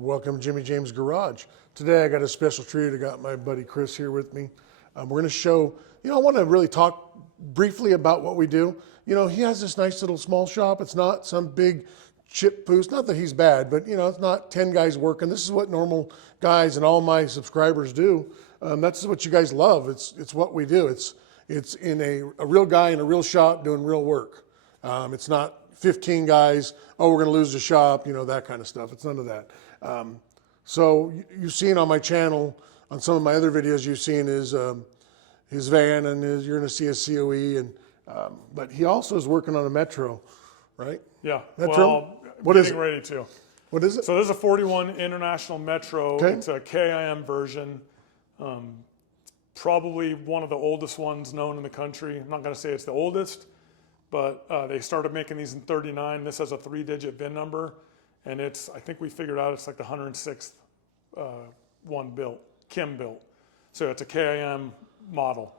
Welcome to Jimmy James Garage. Today I got a special treat. I got my buddy Chris here with me. We're going to show, I want to really talk briefly about what we do. He has this nice little small shop. It's not some big chip boost. Not that he's bad, but it's not 10 guys working. This is what normal guys and all my subscribers do. That's what you guys love. It's what we do. It's in a real guy in a real shop doing real work. It's not 15 guys, we're going to lose the shop, that kind of stuff. It's none of that. So you've seen on my channel, on some of my other videos, you've seen his van, and you're going to see his COE. But he also is working on a Metro, right? Yeah. Metro? Well, what is it? ready to. What is it? So this is a 41 International Metro. Okay. It's a KIM version. Probably one of the oldest ones known in the country. I'm not going to say it's the oldest, but they started making these in '39. This has a 3-digit VIN number, and I think we figured out it's like the 106th one built, KIM built. So it's a KIM model.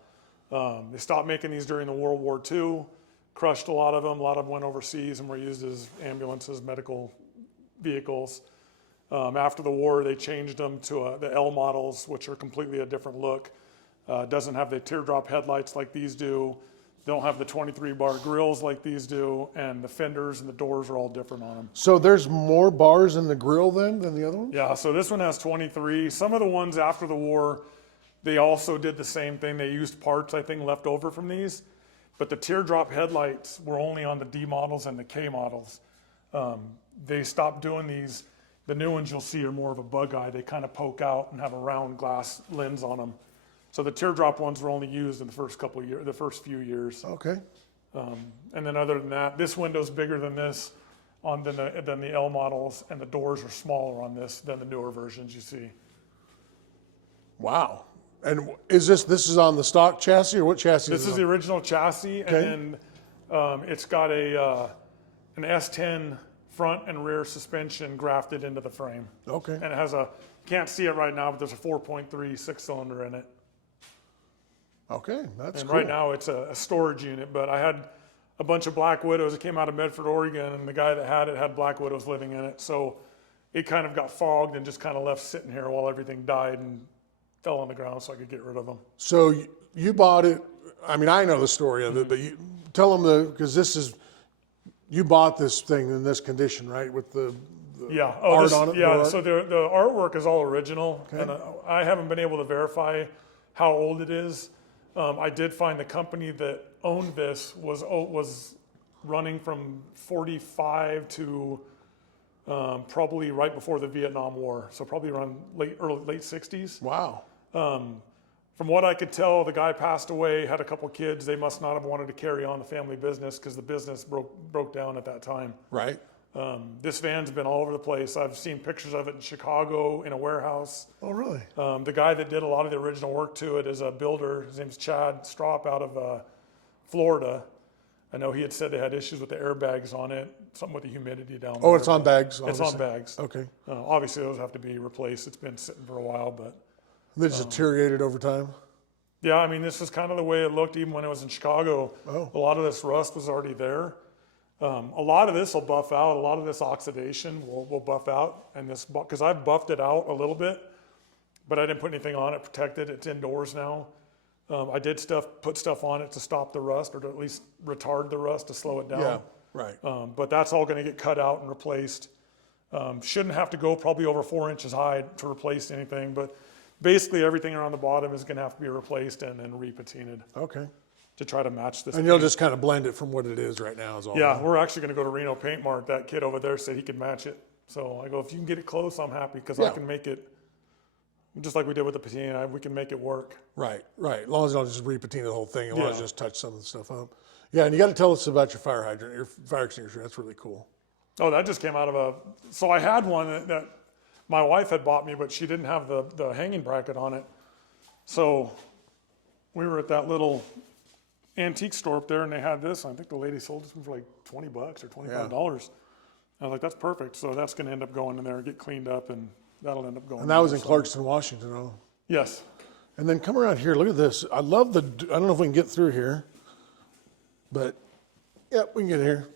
They stopped making these during the World War II, crushed a lot of them. A lot of them went overseas and were used as ambulances, medical vehicles. After the war, they changed them to the L models, which are completely a different look. Doesn't have the teardrop headlights like these do. They don't have the 23-bar grills like these do, and the fenders and the doors are all different on them. So there's more bars in the grill then than the other ones? Yeah, so this one has 23. Some of the ones after the war, they also did the same thing. They used parts, I think, left over from these, but the teardrop headlights were only on the D models and the K models. They stopped doing these. The new ones you'll see are more of a bug eye. They kind of poke out and have a round glass lens on them. So the teardrop ones were only used in the first couple of years, the first few years. Okay. And then other than that, this window's bigger than this than the L models, and the doors are smaller on this than the newer versions you see. Wow. And this is on the stock chassis, or what chassis This is the original chassis, Okay. and then it's got an S10 front and rear suspension grafted into the frame. Okay. And it has can't see it right now, but there's a 4.3 6-cylinder in it. Okay, that's And cool. right now it's a storage unit, but I had a bunch of Black Widows that came out of Medford, Oregon, and the guy that had it had Black Widows living in it. So it kind of got fogged and just kind of left sitting here while everything died and fell on the ground so I could get rid of them. So you bought it. I mean, I know the story of it, but you tell them because you bought this thing in this condition, right? With the art on it. Yeah, so the artwork is all original, Okay. and I haven't been able to verify how old it is. I did find the company that owned this was running from 45 to probably right before the Vietnam War, so probably around late 60s. Wow. From what I could tell, the guy passed away, had a couple kids. They must not have wanted to carry on the family business because the business broke down at that time. Right. This van's been all over the place. I've seen pictures of it in Chicago in a warehouse. Oh, really? The guy that did a lot of the original work to it is a builder. His name's Chad Strop out of Florida. I know he had said they had issues with the airbags on it, something with the humidity down there. Oh, it's on bags. It's obviously. on bags. Okay. Obviously, those have to be replaced. It's been sitting for a while, but They just deteriorated over time. yeah, I mean, this is kind of the way it looked even when it was in Chicago. Oh. A lot of this rust was already there. A lot of this will buff out. A lot of this oxidation will buff out, and this because I've buffed it out a little bit, but I didn't put anything on it, protected. It's indoors now. I did put stuff on it to stop the rust, or to at least retard the rust to slow it down. Yeah. Right. But that's all going to get cut out and replaced. Shouldn't have to go probably over 4 inches high to replace anything, but basically everything around the bottom is going to have to be replaced and then repatinated Okay. to try to match this. And you'll just kind of blend it from what it is right now is all. Yeah, we're actually going to go to Reno Paint Mart. That kid over there said he could match it. So I go, if you can get it close, I'm happy because I Yeah. can make it, just like we did with the patina, we can make it work. Right. Right. As long as you don't just repatina the whole thing, as long as Yeah. you just touch some of the stuff up. Yeah, and you got to tell us about your fire hydrant, your fire extinguisher. That's really cool. Oh, that just came out of so I had one that my wife had bought me, but she didn't have the hanging bracket on it. So we were at that little antique store up there, and they had this. I think the lady sold this one for like $20 or $25. I was like, that's perfect. So that's going to end up going in there and get cleaned up, and that'll end up going. And that was in so. Clarkston, Washington. Oh. Yes. And then come around here. Look at this. I love I don't know if we can get through here, but yeah, we can get here.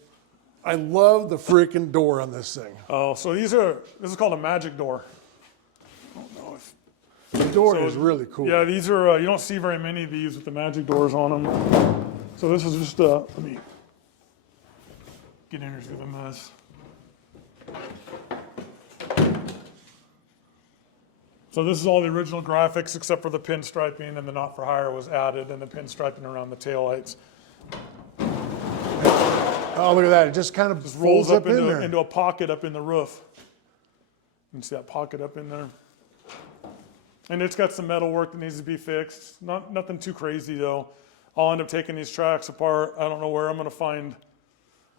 I love the freaking door on this thing. Oh, so this is called a magic door. I don't know if. The door is really cool. Yeah, these are, you don't see very many of these with the magic doors on them. So this is just, let me get in here through the mess. So this is all the original graphics except for the pinstriping, and the not for hire was added, and the pinstriping around the taillights. Oh, look at that. It just kind of just rolls up in there. Into a pocket up in the roof. You can see that pocket up in there. And it's got some metal work that needs to be fixed. Nothing too crazy though. I'll end up taking these tracks apart. I don't know where I'm going to find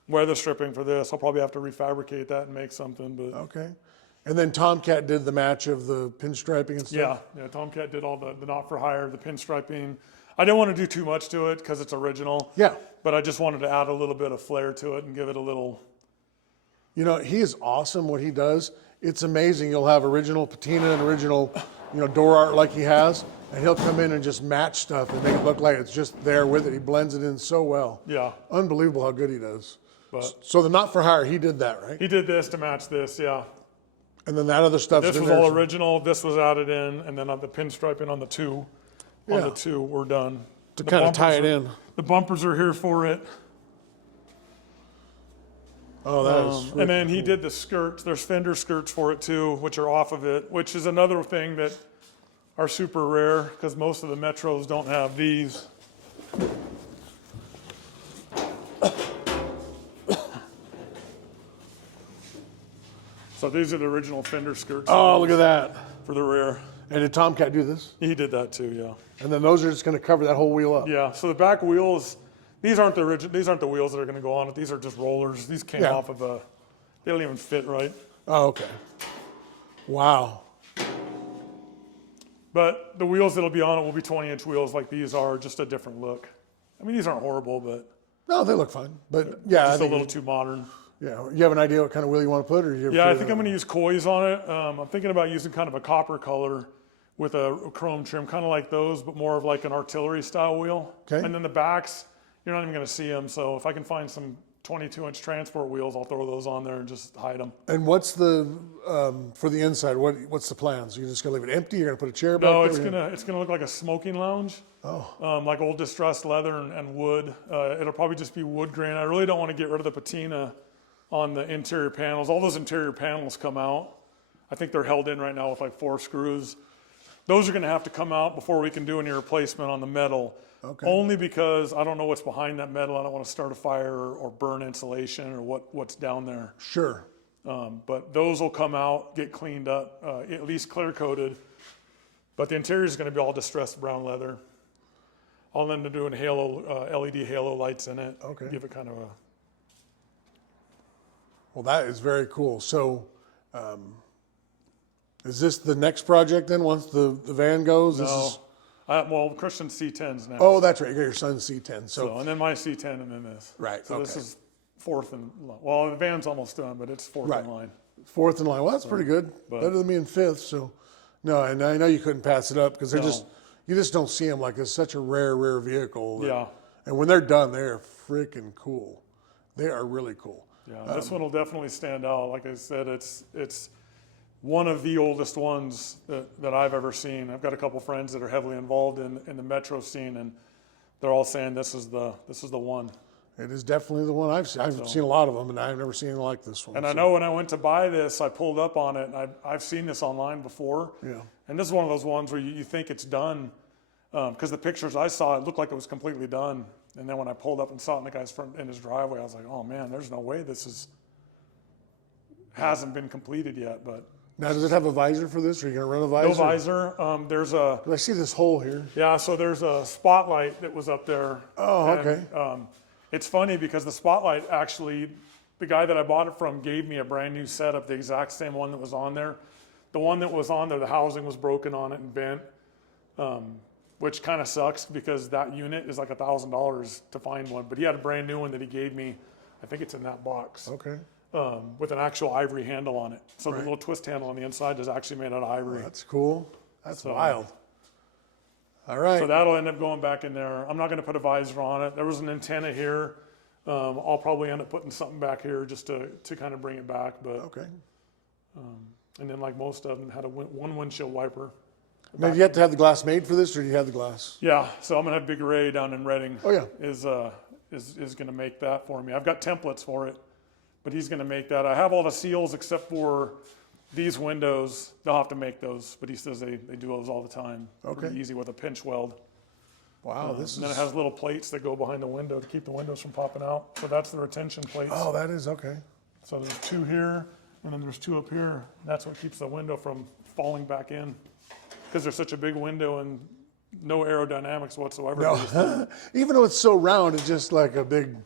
weather stripping for this. I'll probably have to refabricate that and make something. But okay. And then Tomcat did the match of the pinstriping and stuff? Yeah, Tomcat did all the not for hire, the pinstriping. I didn't want to do too much to it because it's original. Yeah. But I just wanted to add a little bit of flair to it and give it a little. You know, he is awesome what he does. It's amazing. You'll have original patina and original, door art like he has, and he'll come in and just match stuff and make it look like it's just there with it. He blends it in so well. Yeah. Unbelievable how good he does. But so the not for hire, he did that, right? He did this to match this, yeah. And then that other stuff. This was all original. This was added in, and then on the pinstriping on the two, we're done. To kind of tie it in. The bumpers are here for it. Oh, that is. And then he did the skirts. There's fender skirts for it too, which are off of it, which is another thing that are super rare because most of the Metros don't have these. So these are the original fender skirts. Oh, look at that. For the rear. And did Tomcat do this? He did that too, yeah. And then those are just going to cover that whole wheel up. Yeah. So the back wheels, these aren't the original. These aren't the wheels that are going to go on it. These are just rollers. These came off of a. They don't even fit right. Oh, okay. Wow. But the wheels that'll be on it will be 20-inch wheels like these are, just a different look. I mean, these aren't horrible, but. No, they look fine. But yeah, just a little too modern. Yeah. You have an idea what kind of wheel you want to put, or I think I'm going to use coys on it. I'm thinking about using kind of a copper color with a chrome trim, kind of like those, but more of like an artillery style wheel. Okay. And then the backs, you're not even going to see them. So if I can find some 22-inch transport wheels, I'll throw those on there and just hide them. And what's the for the inside? What's the plans? You're just going to leave it empty? You're going to put a chair back there? No, it's gonna look like a smoking lounge. Oh. Like old distressed leather and wood. It'll probably just be wood grain. I really don't want to get rid of the patina on the interior panels. All those interior panels come out. I think they're held in right now with like 4 screws. Those are going to have to come out before we can do any replacement on the metal. Okay. Only because I don't know what's behind that metal. I don't want to start a fire or burn insulation or what's down there. Sure. But those will come out, get cleaned up, at least clear coated. But the interior is going to be all distressed brown leather. I'll end up doing LED halo lights in it. Okay. Give it kind of a. Well, that is very cool. So, is this the next project then? Once the van goes, No. Well, Christian's C10's next. Oh, that's right. You got your son's C10. So and then my C10 and then this. Right. So okay. this is fourth in line. Well, the van's almost done, but it's fourth in line. Fourth in line. Well, that's pretty good. Better than being fifth. So, no, and I know you couldn't pass it up because they're you just don't see them like it's such a rare vehicle. Yeah. And when they're done, they're freaking cool. They are really cool. Yeah, this one will definitely stand out. Like I said, it's one of the oldest ones that I've ever seen. I've got a couple friends that are heavily involved in the Metro scene, and they're all saying this is the one. It is definitely the one I've seen. I've seen a lot of them, and I've never seen anything like this one. And I know when I went to buy this, I pulled up on it, and I've seen this online before. Yeah. And this is one of those ones where you think it's done, because the pictures I saw, it looked like it was completely done. And then when I pulled up and saw it in the guy's front in his driveway, I was like, oh man, there's no way this hasn't been completed yet. But now, does it have a visor for this? Are you going to run a visor? no visor. There's a. I see this hole here. Yeah, so there's a spotlight that was up there. Oh, okay. It's funny because the spotlight actually, the guy that I bought it from gave me a brand new setup, the exact same one that was on there. The one that was on there, the housing was broken on it and bent. Which kind of sucks because that unit is like $1,000 to find one. But he had a brand new one that he gave me. I think it's in that box. Okay. With an actual ivory handle on it. So the little twist handle on the inside is actually made out of ivory. That's cool. That's wild. All right. So that'll end up going back in there. I'm not going to put a visor on it. There was an antenna here I'll probably end up putting something back here just to kind of bring it back. But Okay. and then like most of them had one windshield wiper. Now, do you have to have the glass made for this, or do you have the glass? Yeah, so I'm gonna have Big Ray down in Reading. Oh, yeah. Is gonna make that for me. I've got templates for it, but he's gonna make that. I have all the seals except for these windows. They'll have to make those, but he says they do those all the time. Okay. Pretty easy with a pinch weld. Wow, this And is. then it has little plates that go behind the window to keep the windows from popping out. So that's the retention plates. Oh, that is okay. So there's 2 here, and then there's 2 up here. That's what keeps the window from falling back in. Because there's such a big window and no aerodynamics whatsoever. No, even though it's so round, it's just like a big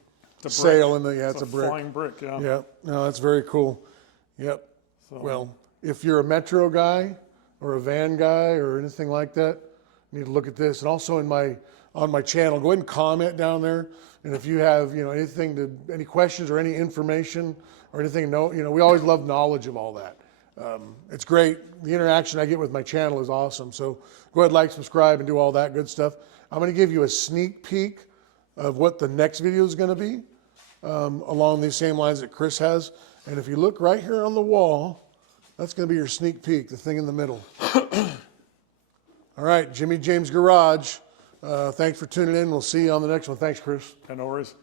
sail in the. Yeah, it's a brick. Flying brick, yeah. Yeah, no, that's very cool. Yep. So, Well, if you're a metro guy or a van guy or anything like that, you need to look at this. And also on my channel, go ahead and comment down there. And if you have any questions or any information or anything, we always love knowledge of all that. It's great. The interaction I get with my channel is awesome. So go ahead, like, subscribe, and do all that good stuff. I'm going to give you a sneak peek of what the next video is going to be along these same lines that Chris has. And if you look right here on the wall, that's going to be your sneak peek, the thing in the middle. All right, Jimmy James Garage. Thanks for tuning in. We'll see you on the next one. Thanks, Chris. no worries.